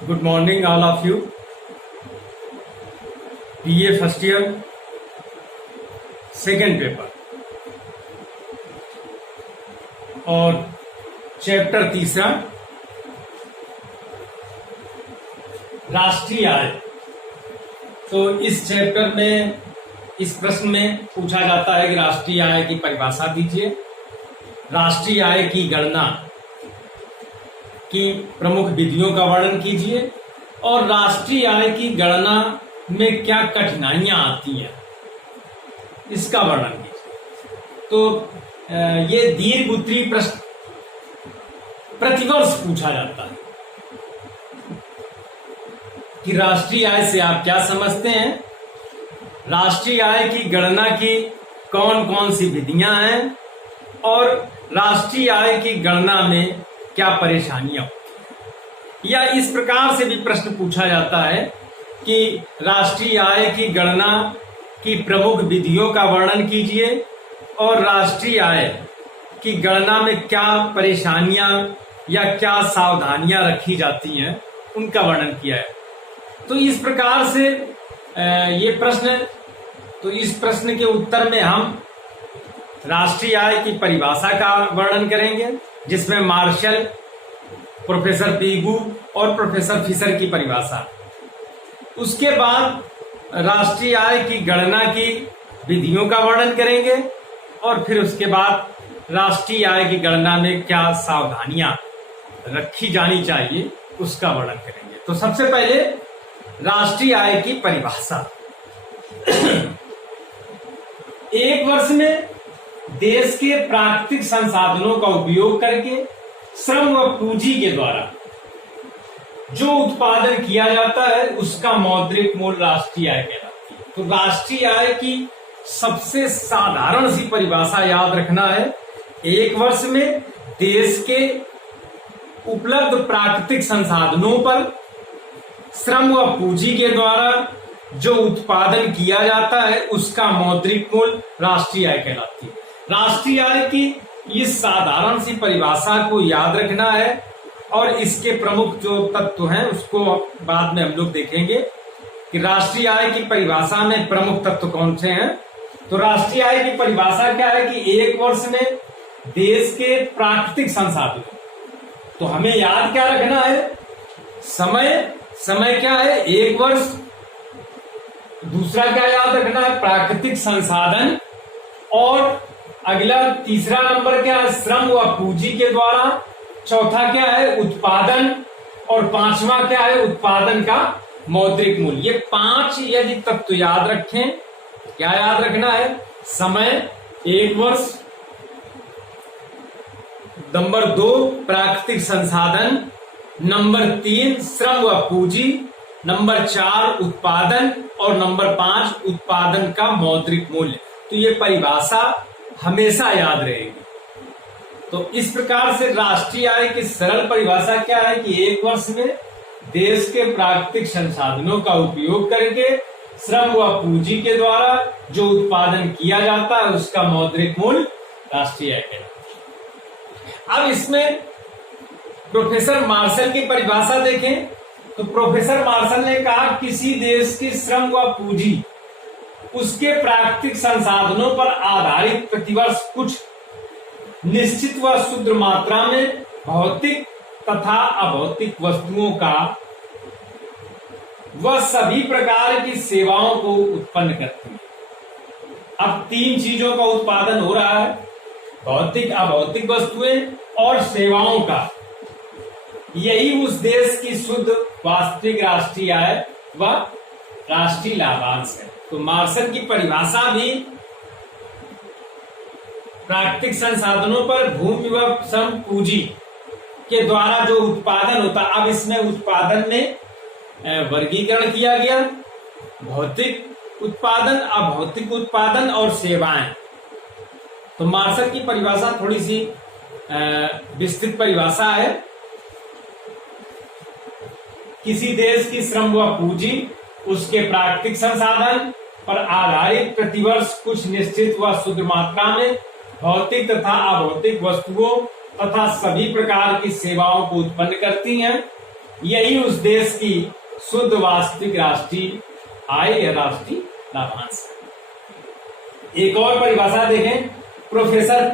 Good morning, all of you. BA first year, second paper और chapter तीसरा राष्ट्रीय आय। तो इस चैप्टर में इस प्रश्न में पूछा जाता है कि राष्ट्रीय आय की परिभाषा दीजिए, राष्ट्रीय आय की गणना की प्रमुख विधियों का वर्णन कीजिए और राष्ट्रीय आय की गणना में क्या कठिनाइयां आती हैं इसका वर्णन कीजिए। तो ये दीर्घ उत्तरीय प्रश्न प्रतिवर्ष पूछा जाता है कि राष्ट्रीय आय से आप क्या समझते हैं, राष्ट्रीय आय की गणना की कौन कौन सी विधियां हैं और राष्ट्रीय आय की गणना में क्या परेशानियां होती हैं। या इस प्रकार से भी प्रश्न पूछा जाता है कि राष्ट्रीय आय की गणना की प्रमुख विधियों का वर्णन कीजिए और राष्ट्रीय आय की गणना में क्या परेशानियां या क्या सावधानियां रखी जाती हैं उनका वर्णन किया है। तो इस प्रकार से ये प्रश्न, तो इस प्रश्न के उत्तर में हम राष्ट्रीय आय की परिभाषा का वर्णन करेंगे, जिसमें मार्शल, प्रोफेसर पीगू और प्रोफेसर फिशर की परिभाषा। उसके बाद राष्ट्रीय आय की गणना की विधियों का वर्णन करेंगे और फिर उसके बाद राष्ट्रीय आय की गणना में क्या सावधानियां रखी जानी चाहिए उसका वर्णन करेंगे। तो सबसे पहले राष्ट्रीय आय की परिभाषा। एक वर्ष में देश के प्राकृतिक संसाधनों का उपयोग करके श्रम व पूंजी के द्वारा जो उत्पादन किया जाता है उसका मौद्रिक मूल्य राष्ट्रीय आय कहलाती है। तो राष्ट्रीय आय की सबसे साधारण सी परिभाषा याद रखना है, एक वर्ष में देश के उपलब्ध प्राकृतिक संसाधनों पर श्रम व पूंजी के द्वारा जो उत्पादन किया जाता है उसका मौद्रिक मूल्य राष्ट्रीय आय कहलाती है। राष्ट्रीय आय की इस साधारण सी परिभाषा को याद रखना है और इसके प्रमुख जो तत्व हैं उसको बाद में हम लोग देखेंगे कि राष्ट्रीय आय की परिभाषा में प्रमुख तत्व कौन से हैं। तो राष्ट्रीय आय की परिभाषा क्या है कि एक वर्ष में देश के प्राकृतिक संसाधन, तो हमें याद क्या रखना है, समय क्या है, एक वर्ष। दूसरा क्या याद रखना है, प्राकृतिक संसाधन। और अगला तीसरा नंबर क्या है, श्रम व पूंजी के द्वारा। चौथा क्या है, उत्पादन। और पांचवा क्या है, उत्पादन का मौद्रिक मूल्य। ये पांच यदि तत्व याद रखें, क्या याद रखना है, समय एक वर्ष, नंबर 2 प्राकृतिक संसाधन, नंबर 3 श्रम व पूंजी, नंबर 4 उत्पादन और नंबर 5 उत्पादन का मौद्रिक मूल्य। तो ये परिभाषा हमेशा याद रहेगी। तो इस प्रकार से राष्ट्रीय आय की सरल परिभाषा क्या है कि एक वर्ष में देश के प्राकृतिक संसाधनों का उपयोग करके श्रम व पूंजी के द्वारा जो उत्पादन किया जाता है उसका मौद्रिक मूल्य राष्ट्रीय आय कहलाता है। अब इसमें प्रोफेसर मार्शल की परिभाषा देखें तो प्रोफेसर मार्शल ने कहा किसी देश की श्रम व पूंजी उसके प्राकृतिक संसाधनों पर आधारित प्रतिवर्ष कुछ निश्चित व शुद्ध मात्रा में भौतिक तथा अभौतिक वस्तुओं का व सभी प्रकार की सेवाओं को उत्पन्न करती है। अब 3 चीजों का उत्पादन हो रहा है, भौतिक अभौतिक वस्तुएं और सेवाओं का। यही उस देश की शुद्ध वास्तविक राष्ट्रीय आय व राष्ट्रीय लाभांश है। तो मार्शल की परिभाषा भी प्राकृतिक संसाधनों पर भूमि व श्रम पूंजी के द्वारा जो उत्पादन होता है। अब इसमें उत्पादन में वर्गीकरण किया गया, भौतिक उत्पादन, अभौतिक उत्पादन और सेवाएं। तो मार्शल की परिभाषा थोड़ी सी विस्तृत परिभाषा है। किसी देश की श्रम व पूंजी उसके प्राकृतिक संसाधन पर आधारित प्रतिवर्ष कुछ निश्चित व शुद्ध मात्रा में भौतिक तथा अभौतिक वस्तुओं तथा सभी प्रकार की सेवाओं को उत्पन्न करती हैं। यही उस देश की शुद्ध वास्तविक राष्ट्रीय आय या राष्ट्रीय लाभांश है। एक और परिभाषा देखें, प्रोफेसर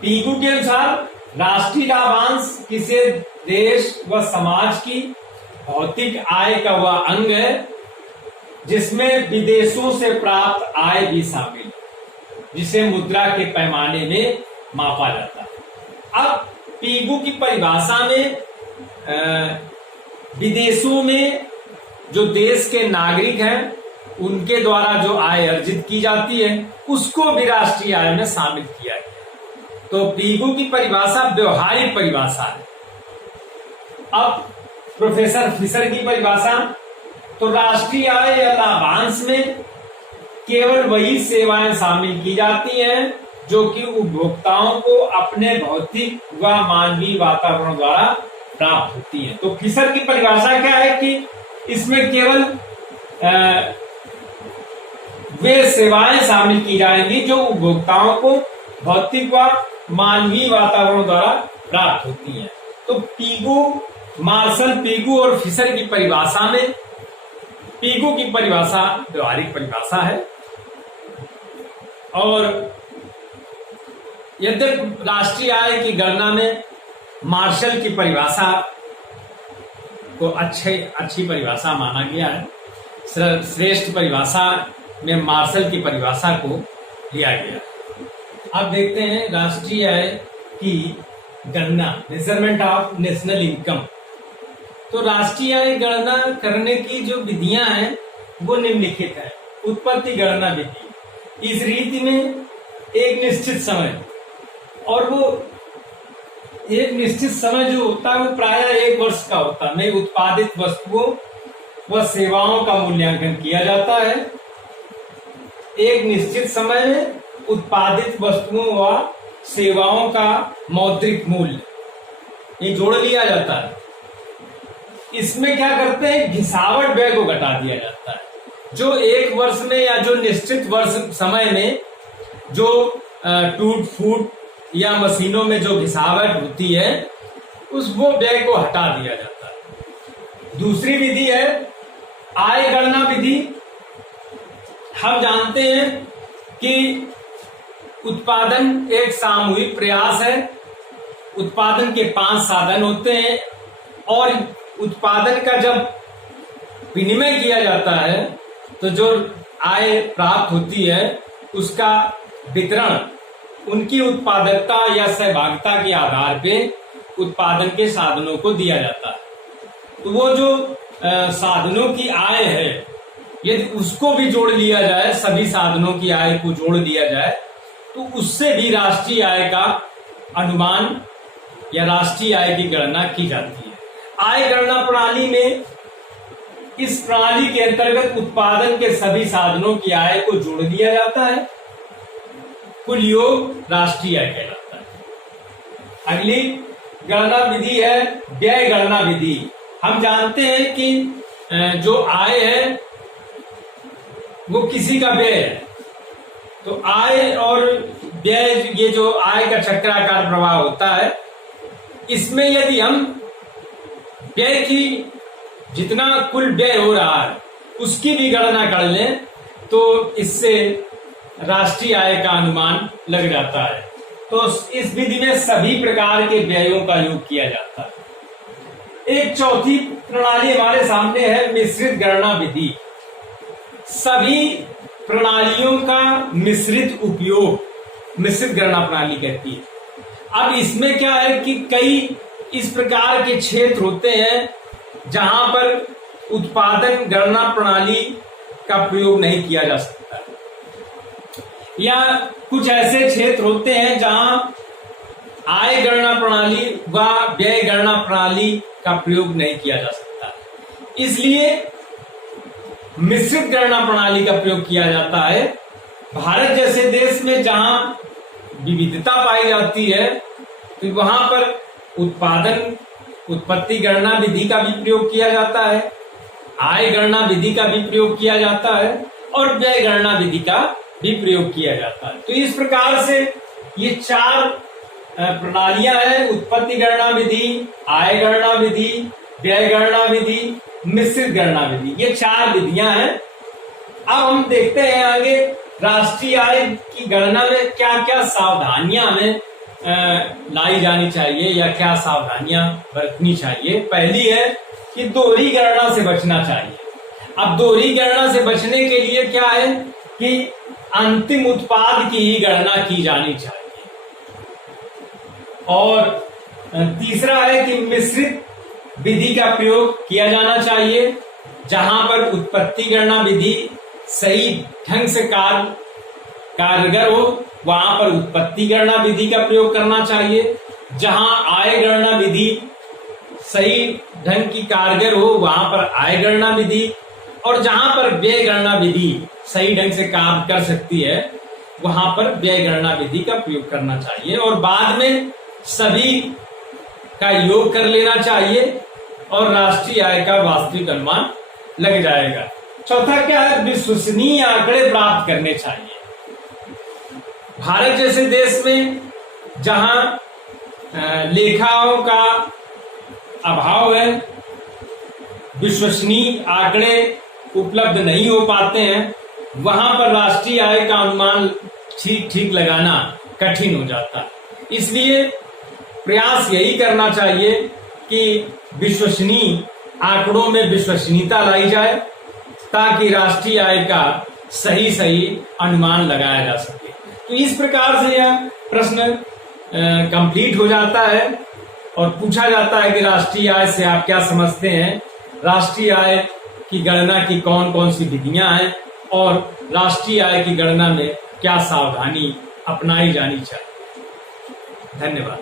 पीगू के अनुसार राष्ट्रीय लाभांश किसी देश व समाज की भौतिक आय का वह अंग है जिसमें विदेशों से प्राप्त आय भी शामिल, जिसे मुद्रा के पैमाने में मापा जाता है। अब पीगू की परिभाषा में विदेशों में जो देश के नागरिक हैं उनके द्वारा जो आय अर्जित की जाती है उसको भी राष्ट्रीय आय में शामिल किया गया। तो पीगू की परिभाषा व्यवहारिक परिभाषा है। अब प्रोफेसर फिशर की परिभाषा, तो राष्ट्रीय आय या लाभांश में केवल वही सेवाएं शामिल की जाती हैं जो कि उपभोक्ताओं को अपने भौतिक व मानवीय वातावरण द्वारा प्राप्त होती है। तो फिशर की परिभाषा क्या है कि इसमें केवल वे सेवाएं शामिल की जाएंगी जो उपभोक्ताओं को भौतिक व मानवीय वातावरण द्वारा प्राप्त होती हैं। तो मार्शल पीगू और फिशर की परिभाषा में पीगू की परिभाषा व्यवहारिक परिभाषा है, और यद्यपि राष्ट्रीय आय की गणना में मार्शल की परिभाषा को अच्छी परिभाषा माना गया है, श्रेष्ठ परिभाषा में मार्शल की परिभाषा को लिया गया। अब देखते हैं राष्ट्रीय आय की गणना, मेजरमेंट ऑफ नेशनल इनकम। तो राष्ट्रीय आय गणना करने की जो विधियां हैं वो निम्नलिखित है। उत्पत्ति गणना विधि, इस रीति में एक निश्चित समय, और वो एक निश्चित समय जो होता है वो प्रायः 1 वर्ष का होता है, में उत्पादित वस्तुओं व सेवाओं का मूल्यांकन किया जाता है। एक निश्चित समय में उत्पादित वस्तुओं व सेवाओं का मौद्रिक मूल्य ये जोड़ लिया जाता है। इसमें क्या करते हैं, घिसावट व्यय को घटा दिया जाता है। जो 1 वर्ष में या जो निश्चित वर्ष समय में जो टूट फूट या मशीनों में जो घिसावट होती है वो व्यय को हटा दिया जाता है। दूसरी विधि है आय गणना विधि। हम जानते हैं कि उत्पादन एक सामूहिक प्रयास है। उत्पादन के 5 साधन होते हैं, और उत्पादन का जब विनिमय किया जाता है तो जो आय प्राप्त होती है उसका वितरण उनकी उत्पादकता या सहभागिता के आधार पे उत्पादन के साधनों को दिया जाता है। तो वो जो साधनों की आय है यदि उसको भी जोड़ लिया जाए, सभी साधनों की आय को जोड़ दिया जाए तो उससे भी राष्ट्रीय आय का अनुमान या राष्ट्रीय आय की गणना की जाती है। आय गणना प्रणाली में इस प्रणाली के अंतर्गत उत्पादन के सभी साधनों की आय को जोड़ दिया जाता है, कुल योग राष्ट्रीय आय कहलाता है। अगली गणना विधि है व्यय गणना विधि। हम जानते हैं कि जो आय है वो किसी का व्यय है, तो आय और व्यय ये जो आय का चक्राकार प्रवाह होता है, इसमें यदि हम व्यय की जितना कुल व्यय हो रहा है उसकी भी गणना कर लें तो इससे राष्ट्रीय आय का अनुमान लग जाता है। तो इस विधि में सभी प्रकार के व्ययों का योग किया जाता है। एक चौथी प्रणाली हमारे सामने है मिश्रित गणना विधि। सभी प्रणालियों का मिश्रित उपयोग मिश्रित गणना प्रणाली कहती है। अब इसमें क्या है कि कई इस प्रकार के क्षेत्र होते हैं जहां पर उत्पादन गणना प्रणाली का प्रयोग नहीं किया जा सकता, या कुछ ऐसे क्षेत्र होते हैं जहां आय गणना प्रणाली व व्यय गणना प्रणाली का प्रयोग नहीं किया जा सकता। इसलिए मिश्रित गणना प्रणाली का प्रयोग किया जाता है। भारत जैसे देश में जहां विविधता पाई जाती है तो वहां पर उत्पत्ति गणना विधि का भी प्रयोग किया जाता है, आय गणना विधि का भी प्रयोग किया जाता है और व्यय गणना विधि का भी प्रयोग किया जाता है। तो इस प्रकार से ये 4 प्रणालियां हैं, उत्पत्ति गणना विधि, आय गणना विधि, व्यय गणना विधि, मिश्रित गणना विधि। ये 4 विधियां हैं। अब हम देखते हैं आगे राष्ट्रीय आय की गणना में क्या क्या सावधानियां हमें लाई जानी चाहिए या क्या सावधानियां बरतनी चाहिए। पहली है कि दोहरी गणना से बचना चाहिए। अब दोहरी गणना से बचने के लिए क्या है कि अंतिम उत्पाद की ही गणना की जानी चाहिए। और तीसरा है कि मिश्रित विधि का प्रयोग किया जाना चाहिए, जहां पर उत्पत्ति गणना विधि सही ढंग से कारगर हो वहां पर उत्पत्ति गणना विधि का प्रयोग करना चाहिए। जहां आय गणना विधि सही ढंग की कारगर हो वहां पर आय गणना विधि, और जहां पर व्यय गणना विधि सही ढंग से काम कर सकती है वहां पर व्यय गणना विधि का प्रयोग करना चाहिए। और बाद में सभी का योग कर लेना चाहिए और राष्ट्रीय आय का वास्तविक अनुमान लग जाएगा। चौथा क्या है, विश्वसनीय आंकड़े प्राप्त करने चाहिए। भारत जैसे देश में जहां लेखाओं का अभाव है, विश्वसनीय आंकड़े उपलब्ध नहीं हो पाते हैं, वहां पर राष्ट्रीय आय का अनुमान ठीक लगाना कठिन हो जाता है। इसलिए प्रयास यही करना चाहिए कि विश्वसनीय आंकड़ों में विश्वसनीयता लाई जाए ताकि राष्ट्रीय आय का सही अनुमान लगाया जा सके। तो इस प्रकार से यह प्रश्न कंप्लीट हो जाता है और पूछा जाता है कि राष्ट्रीय आय से आप क्या समझते हैं, राष्ट्रीय आय की गणना की कौन कौन सी विधियां हैं और राष्ट्रीय आय की गणना में क्या सावधानी अपनाई जानी चाहिए। धन्यवाद।